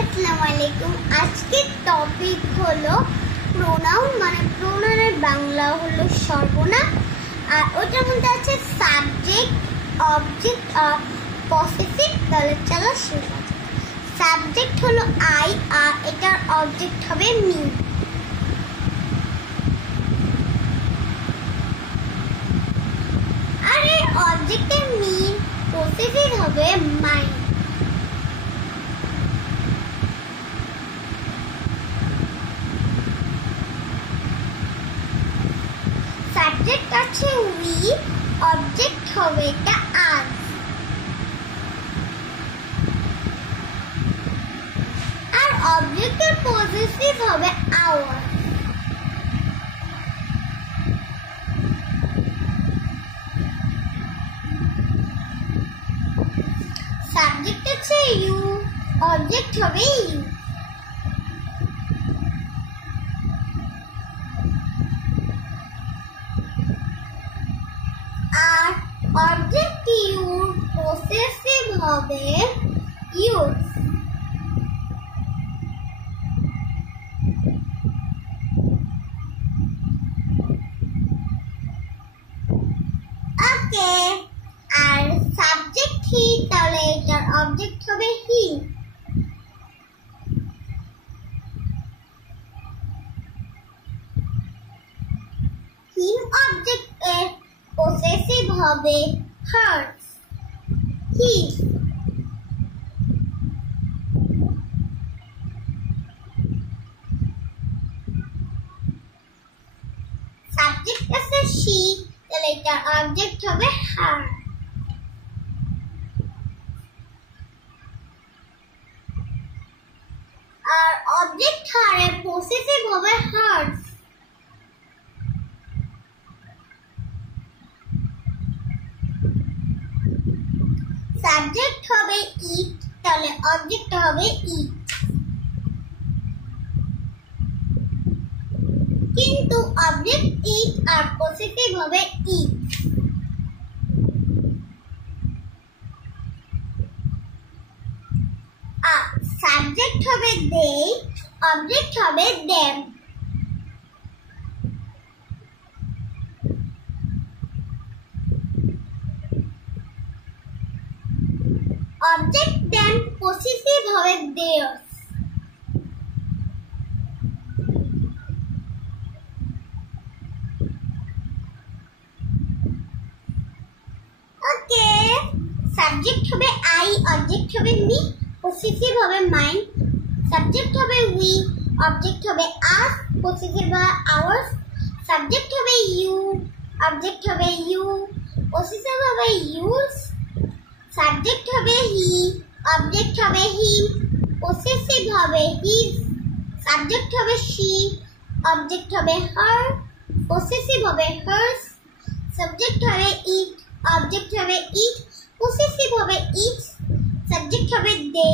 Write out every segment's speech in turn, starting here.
আসসালামু আলাইকুম। আজকের টপিক হলো প্রোনাউন, মানে প্রোনাউনের বাংলা হলো সর্বনাম। আর ওটার মধ্যে আছে সাবজেক্ট, অবজেক্ট আর পসেসিভ। তাহলে চলো শুরু করা যাক। সাবজেক্ট হলো আই আর এটার অবজেক্ট হবে মি। আর এর অবজেক্টের মি পসেসিভ হবে মাই। সাবজেক্ট আছে উই, অবজেক্ট হবে এটা আজ। আর অবজেক্টের পসেসিভ হবে আওয়ার। সাবজেক্ট আছে ইউ, অবজেক্ট হবে ইউ। আর অবজেক্ট ইউ পসেসিভ হবে ইউজ। ওকে, আর সাবজেক্ট হি, তাহলে এটার অবজেক্ট হবে হি। হিম অবজেক্ট এর পসেসিভ হবে হার্স, হিজ। সাবজেক্ট আছে শি, তাহলে এটার অবজেক্ট হবে হার। আর অবজেক্ট হারের পসেসিভ হবে হার্স। সাবজেক্ট হবে ইট, তাহলে অবজেক্ট হবে ইট। কিন্তু অবজেক্ট ইট আর পসেসিভ হবে ইট। আর সাবজেক্ট হবে দে, অবজেক্ট হবে দেম। অবজেক্ট দেম পসেসিভ হবে theirs। ওকে, সাবজেক্ট হবে আই, অবজেক্ট হবে মি, পসেসিভ হবে মাইন। সাবজেক্ট হবে উই, অবজেক্ট হবে আস, পসেসিভ হবে আওয়ার্স। সাবজেক্ট হবে ইউ, অবজেক্ট হবে ইউ, পসেসিভ হবে ইউজ। সাবজেক্ট হবে হি, অবজেক্ট হবে হিম, পসেসিভ হবে হিজ। সাবজেক্ট হবে শি, অবজেক্ট হবে হার, পসেসিভ হবে হার্স। সাবজেক্ট হবে ইট, অবজেক্ট হবে ইট, পসেসিভ হবে ইটস। সাবজেক্ট হবে দে,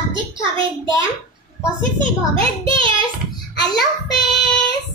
অবজেক্ট হবে দেম, পসেসিভ হবে theirs। আল্লাহ হাফেজ।